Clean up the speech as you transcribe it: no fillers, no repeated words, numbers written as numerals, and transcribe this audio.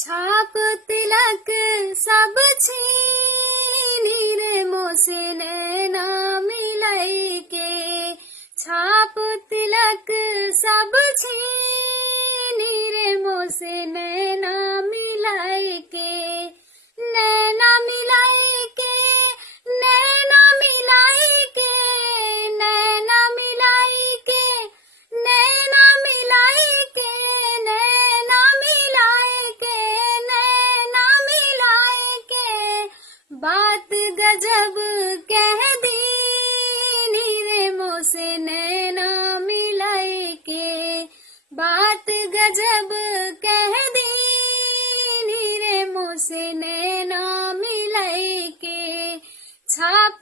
छाप तिलक सब छीनी रे मोसे नैना मिलाई के। छाप तिलक सब छीनी रे मोसे नैना मिलाई के। नैना मिलाई के, नैना मिलाई के, नैना मिलाई के, नैना मिलाई के, नैना मिलाई के, नैना मिलाई के। बात गजब कह दी रे मोसे नैना मिलाई के। बात गजब कह दी रे मोसे नैना मिलाई के। छाप